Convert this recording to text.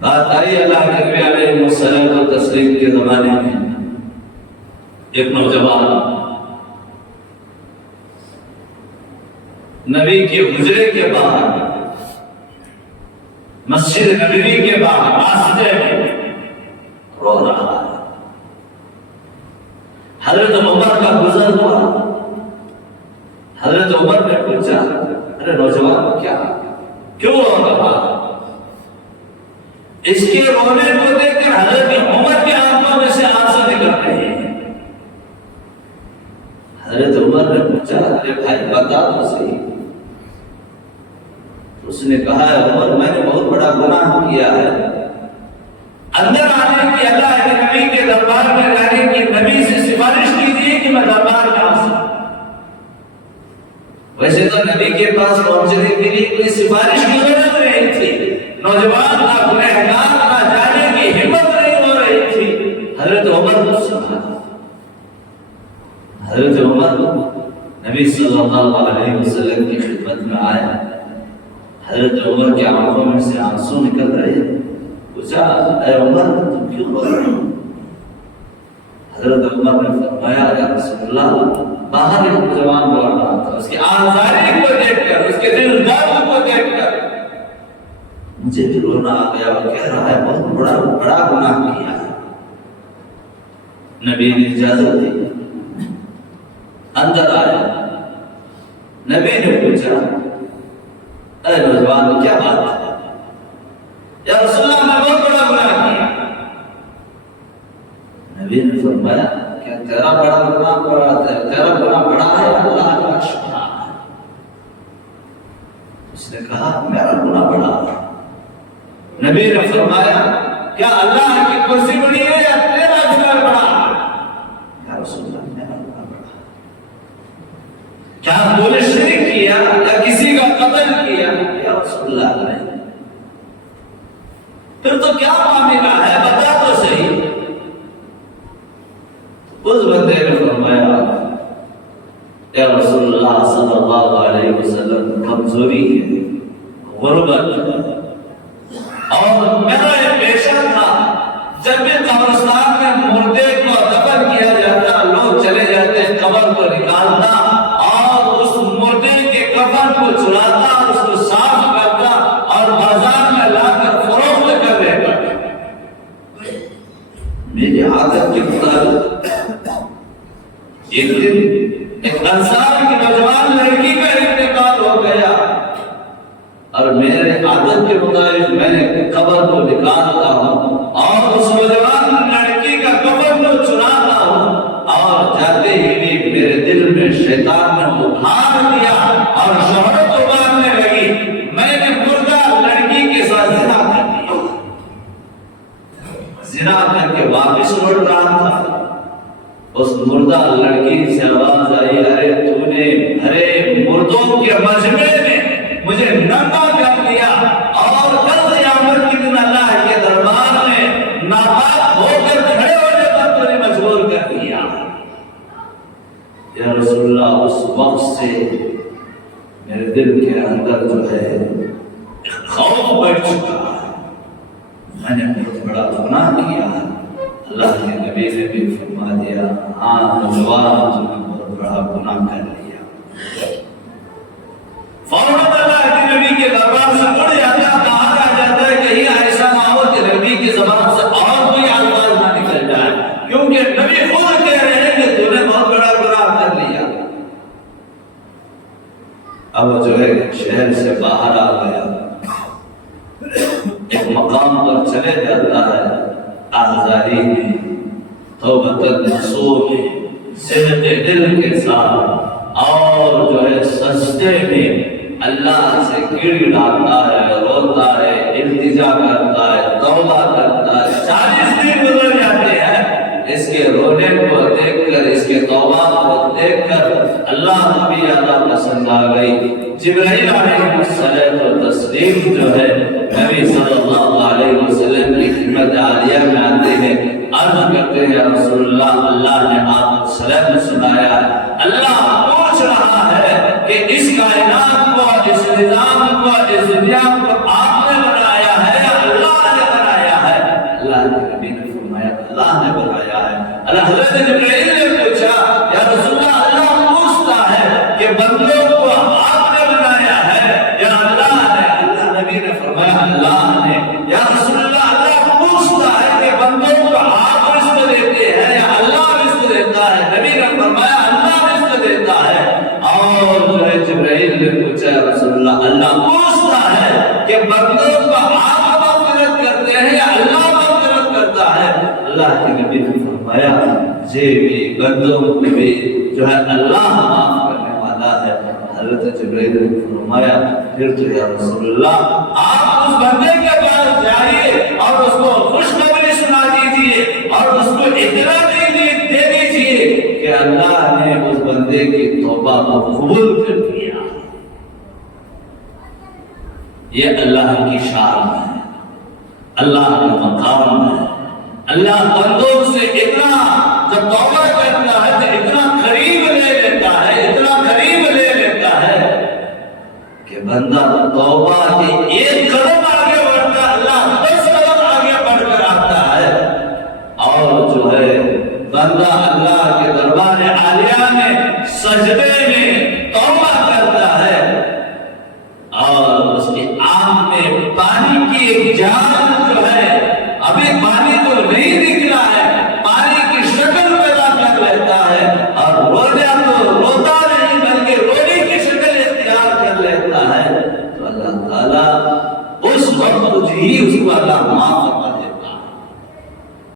بات آئی اللہ کے نبی علیہ السلام و تسلیم کے زمانے میں ایک نوجوان نبی کے حجرے کے باہر مسجد نبوی کے باہر واسطے میں رو رہا ہے۔ حضرت عمر کا گزر ہوا، حضرت عمر نے پوچھا ارے نوجوان کیوں رو رہا؟ اس کے رونے کو دیکھ کر حضرت عمر کی آنکھوں میں سے آنسو نکل رہے ہیں۔ حضرت عمر نے پوچھا ارے بھائی بتا تو صحیح۔ اس نے کہا عمر میں نے بہت بڑا گناہ کیا ہے، اندر آنے کی اللہ کے نبی کے دربار میں جانے کی نبی سے سفارش کیجیے کہ میں دربار میں آ سکوں۔ ویسے تو نبی کے پاس پہنچنے کے لیے کوئی سفارش کی ضرورت نہیں تھی، نوجوان کا گنہگار کا جانے کی ہمت نہیں ہو رہی تھی۔ حضرت عمر کو سنا، حضرت عمر نبی صلی اللہ علیہ وسلم کی خدمت میں آئے۔ حضرت عمر کی آنکھوں میں سے آنسو نکل رہے ہیں۔ پوچھا اے عمر تم کیوں رو رہے ہو؟ حضرت عمر نے فرمایا یا رسول اللہ باہر ایک نوجوان رو رہا تھا، اس کی آزاری کو دیکھ کر، اس کے دل درد کو دیکھ کر مجھے بھی رونا آ گیا۔ وہ کہہ رہا ہے بہت بڑا گناہ کیا ہے۔ نبی نے اجازت دی، اندر آیا۔ نبی نے پوچھا اے نوجوان کیا بات ہے؟ یا رسول اللہ میں بہت بڑا گناہ کیا۔ نبی نے فرمایا کیا تیرا بڑا گناہ تیرا گناہ بڑا ہے اللہ کا شکر ہے؟ اس نے کہا میرا گناہ بڑا ہے۔ نبی نے فرمایا کیا اللہ کی کرسی بڑی ہے یا تیرا گناہ بڑا ہے؟ یا رسول اللہ میرا گناہ بڑا ہے۔ کیا تو نے شرک کیا یا کسی کا قتل کیا؟ یا رسول اللہ نہیں۔ پھر تو کیا معاملہ ہے بتا تو صحیح۔ اس بندے نے فرمایا یا رسول اللہ صلی اللہ علیہ وسلم کمزوری ہے، غربت، اور میرا ایک پیشہ تھا جب بھی قبرستان میں مردے کو دفن کیا جاتا لوگ چلے جاتے قبر کو نکالتا اور اس مردے کے کفن کو چراتا اور اس کو صاف کرتا اور بازار میں لا کر فروخت کر دیتا۔ میری عادت کے مطابق ایک دن ایک انصار کی نوجوان لڑکی کا انتقال ہو گیا اور میرے عادت کے مطابق میں نے قبر کو نکالتا ہوں اور اس نوجوان لڑکی کا کفن کو چراتا ہوں اور جاتے ہی میرے دل میں شیطان نے اٹھا دیا اور شہرت ابارنے لگی۔ میں نے مردہ لڑکی کے ساتھ زنا کر دیا۔ زنا کر کے واپس لوٹ رہا تھا، اس مردہ لڑکی سے آواز آئی ارے تو نے بھرے مردوں کے مجمع میں مجھے ننگا کر دیا اور کل قیامت کے دن اللہ کے دربار میں ناپاک ہو کر کھڑے ہونے پر تو نے مجبور کر دیا۔ یا رسول اللہ اس وقت سے میرے دل کے اندر جو ہے خوف بڑھ چکا ہے، میں نے بہت بڑا گناہ کیا ہے۔ اللہ کے نبی نے بھی فرما دیا ہاں نوجوان تم نے بہت بڑا گناہ کر لیا۔ فوراً اللہ کے نبی کے دربار سے اڑ جاتا، باہر آ جاتا ہے کہیں ایسا نہ ہو کہ نبی کی زبان سے اور کوئی الفاظ نہ نکل جائے، کیونکہ نبی خود کہہ رہے ہیں کہ تو نے بہت بڑا گناہ کر لیا۔ اب جو ہے شہر سے باہر آ گیا، ایک مقام پر چلے جاتا ہے آزاری میں، توبۃ نصوح میں، صدق دل کے ساتھ اور جو ہے سجدے میں اللہ سے گڑ گڑاتا ہے، روتا ہے، التجا کرتا ہے، توبہ کرتا ہے۔ 40 دن گزر جاتے ہیں، اس کے رونے کو دیکھ کر، اس کے توبہ کو دیکھ کر اللہ کو بھی زیادہ پسند آ گئی۔ جبرائیل علیہ الصلوۃ والتسلیم جو ہے نبی صلی اللہ علیہ وسلم کی خدمت عالیہ میں آتے ہیں، عرض کرتے ہیں یا رسول اللہ اللہ نے آپ کو سلام سنایا، اللہ پوچھ رہا ہے کہ اس کائنات کو، اس نظام کو، اس دنیا کو آپ نے بنایا ہے یا اللہ نے بنایا؟ اللہ پوچھتا ہے کہ بندوں کو آپ مغفرت کرتے ہیں یا اللہ مغفرت کرتا ہے؟ اللہ کے نبی نے فرمایا بھی بندوں کو بھی جو ہے اللہ معاف کرنے والا ہے۔ حضرت جبرائیل نے فرمایا پھر تو یا رسول اللہ آپ اس بندے کے پاس جائیے اور اس کو خوشخبری سنا دیجیے اور اس کو اطلاع دے دیجیے کہ اللہ نے اس بندے کی توبہ کو قبول کر دیا۔ یہ اللہ کی شان ہے، اللہ کا مقام ہے۔ اللہ بندوں سے اتنا جب توبہ کرتا ہے تو اتنا قریب لے لیتا ہے، اتنا قریب لے لیتا ہے کہ بندہ توبہ کے ایک قدم آگے بڑھتا ہے، اللہ 10 قدم آگے بڑھ کر آتا ہے اور جو ہے بندہ اللہ کے دربار عالیہ میں سجدے میں